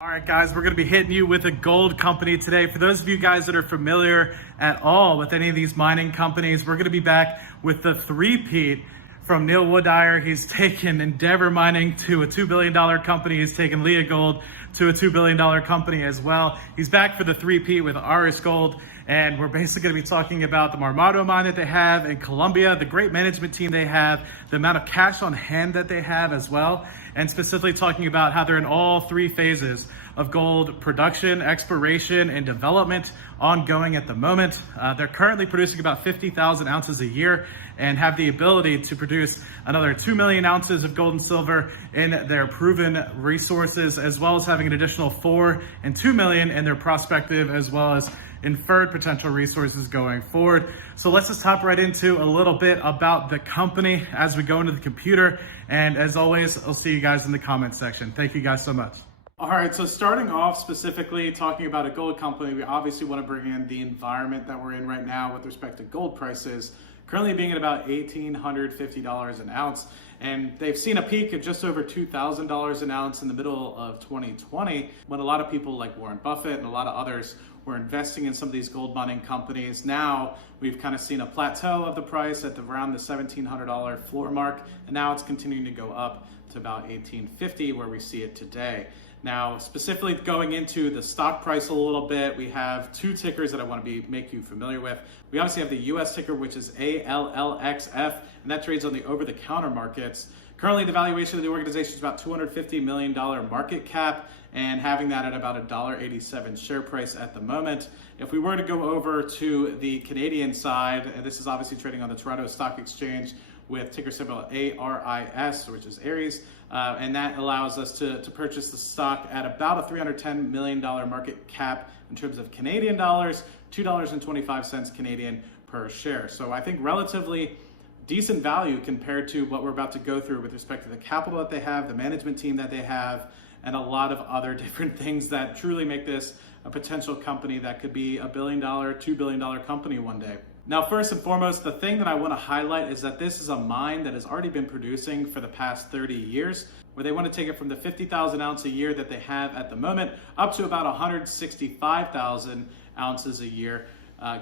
All right, guys, we're going to be hitting you with a gold company today. For those of you guys that are familiar at all with any of these mining companies, we're going to be back with the three-peat from Neil Woodyer. He's taken Endeavor Mining to a $2 billion company. He's taken Leogold to a $2 billion company as well. He's back for the three-peat with ARIS Gold. And we're basically going to be talking about the Marmato mine that they have in Colombia, the great management team they have, the amount of cash on hand that they have as well, and specifically talking about how they're in all three phases of gold production, exploration, and development ongoing at the moment. They're currently producing about 50,000 ounces a year and have the ability to produce another 2 million ounces of gold and silver in their proven resources, as well as having an additional 4 and 2 million in their prospective as well as inferred potential resources going forward. So let's just hop right into a little bit about the company as we go into the computer. And as always, I'll see you guys in the comment section. Thank you guys so much. All right, so starting off specifically talking about a gold company, we obviously want to bring in the environment that we're in right now with respect to gold prices, currently being at about $1,850 an ounce. And they've seen a peak of just over $2,000 an ounce in the middle of 2020, when a lot of people like Warren Buffett and a lot of others were investing in some of these gold mining companies. Now we've kind of seen a plateau of the price at around the $1,700 floor mark, and now it's continuing to go up to about $1,850 where we see it today. Now, specifically going into the stock price a little bit, we have two tickers that I want to make you familiar with. We obviously have the US ticker, which is ALLXF, and that trades on the over-the-counter markets. Currently, the valuation of the organization is about $250 million market cap, and having that at about $1.87 share price at the moment. If we were to go over to the Canadian side, and this is obviously trading on the Toronto Stock Exchange with ticker symbol ARIS, which is ARIS, and that allows us to purchase the stock at about a $310 million market cap in terms of Canadian dollars, $2.25 Canadian per share. So I think relatively decent value compared to what we're about to go through with respect to the capital that they have, the management team that they have, and a lot of other different things that truly make this a potential company that could be $1 billion, $2 billion company one day. Now, first and foremost, the thing that I want to highlight is that this is a mine that has already been producing for the past 30 years, where they want to take it from the 50,000 ounce a year that they have at the moment up to about 165,000 ounces a year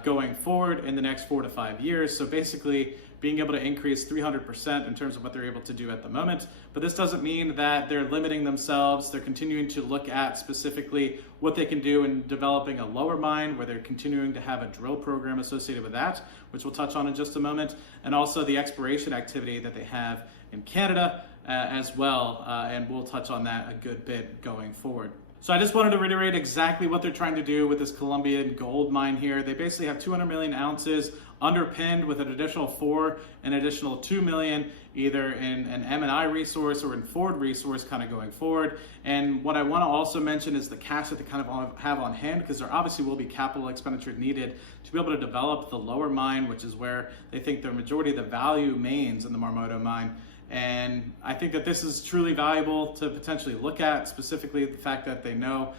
going forward in the next 4 to 5 years. So basically being able to increase 300% in terms of what they're able to do at the moment. But this doesn't mean that they're limiting themselves. They're continuing to look at specifically what they can do in developing a lower mine, where they're continuing to have a drill program associated with that, which we'll touch on in just a moment, and also the exploration activity that they have in Canada as well, and we'll touch on that a good bit going forward. So I just wanted to reiterate exactly what they're trying to do with this Colombian gold mine here. They basically have 200 million ounces underpinned with an additional 4 and additional 2 million, either in an M&I resource or in forward resource kind of going forward. And what I want to also mention is the cash that they kind of have on hand, because there obviously will be capital expenditure needed to be able to develop the lower mine, which is where they think the majority of the value mains in the Marmato mine. And I think that this is truly valuable to potentially look at, specifically the fact that they know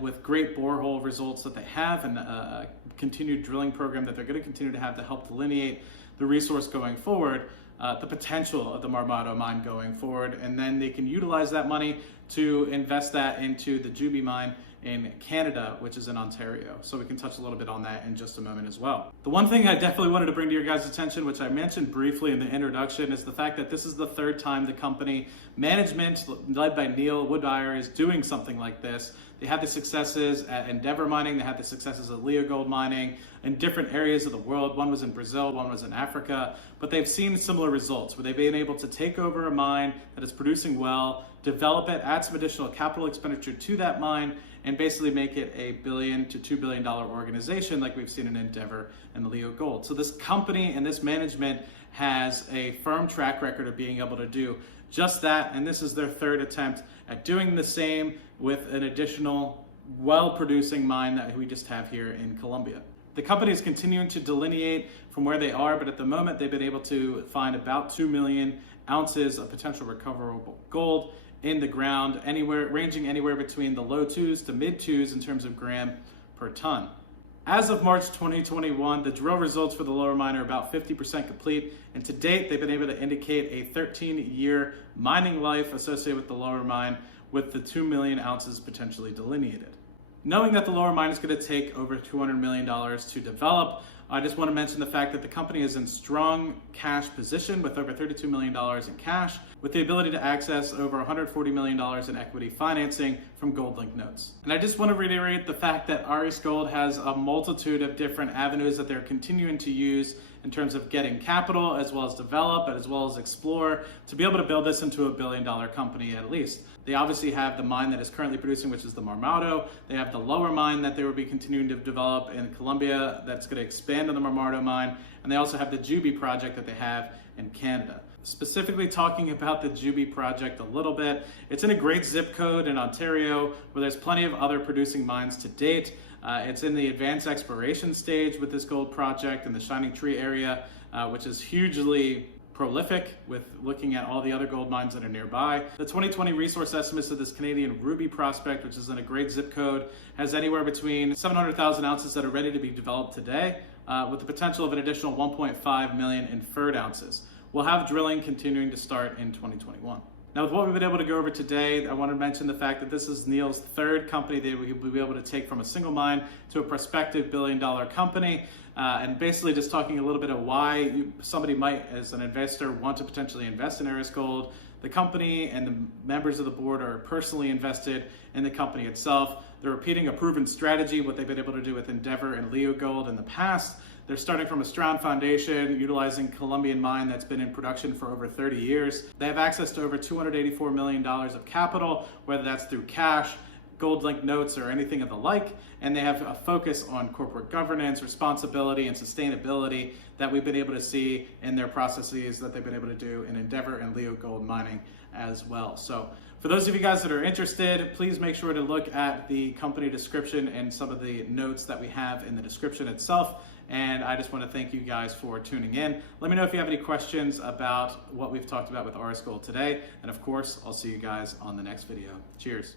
with great borehole results that they have and a continued drilling program that they're going to continue to have to help delineate the resource going forward, the potential of the Marmato mine going forward. And then they can utilize that money to invest that into the Jubi mine in Canada, which is in Ontario. So we can touch a little bit on that in just a moment as well. The one thing I definitely wanted to bring to your guys' attention, which I mentioned briefly in the introduction, is the fact that this is the third time the company management, led by Neil Woodyer, is doing something like this. They had the successes at Endeavor Mining, they had the successes at Leogold Mining in different areas of the world. One was in Brazil, one was in Africa, but they've seen similar results where they've been able to take over a mine that is producing well, develop it, add some additional capital expenditure to that mine, and basically make it a $1 billion to $2 billion organization like we've seen in Endeavor and Leogold. So this company and this management has a firm track record of being able to do just that, and this is their third attempt at doing the same with an additional well-producing mine that we just have here in Colombia. The company is continuing to delineate from where they are, but at the moment they've been able to find about 2 million ounces of potential recoverable gold in the ground, ranging anywhere between the low 2s to mid 2s in terms of gram per ton. As of March 2021, the drill results for the lower mine are about 50% complete, and to date they've been able to indicate a 13-year mining life associated with the lower mine, with the 2 million ounces potentially delineated. Knowing that the lower mine is going to take over $200 million to develop, I just want to mention the fact that the company is in strong cash position with over $32 million in cash, with the ability to access over $140 million in equity financing from gold-linked notes. And I just want to reiterate the fact that ARIS Gold has a multitude of different avenues that they're continuing to use in terms of getting capital, as well as develop, as well as explore, to be able to build this into a billion-dollar company at least. They obviously have the mine that is currently producing, which is the Marmato. They have the lower mine that they will be continuing to develop in Colombia that's going to expand on the Marmato mine. And they also have the Jubi project that they have in Canada. Specifically talking about the Jubi project a little bit, it's in a great zip code in Ontario where there's plenty of other producing mines to date. It's in the advanced exploration stage with this gold project in the Shining Tree area, which is hugely prolific with looking at all the other gold mines that are nearby. The 2020 resource estimates of this Canadian Ruby prospect, which is in a great zip code, has anywhere between 700,000 ounces that are ready to be developed today, with the potential of an additional 1.5 million inferred ounces. We'll have drilling continuing to start in 2021. Now, with what we've been able to go over today, I want to mention the fact that this is Neil's third company that we'll be able to take from a single mine to a prospective billion-dollar company. And basically just talking a little bit of why somebody might, as an investor, want to potentially invest in ARIS Gold. The company and the members of the board are personally invested in the company itself. They're repeating a proven strategy, what they've been able to do with Endeavor and Leogold in the past. They're starting from a strong foundation, utilizing Colombian mine that's been in production for over 30 years. They have access to over $284 million of capital, whether that's through cash, gold-linked notes, or anything of the like. And they have a focus on corporate governance, responsibility, and sustainability that we've been able to see in their processes that they've been able to do in Endeavor and Leogold mining as well. So for those of you guys that are interested, please make sure to look at the company description and some of the notes that we have in the description itself. And I just want to thank you guys for tuning in. Let me know if you have any questions about what we've talked about with ARIS Gold today. And of course, I'll see you guys on the next video. Cheers.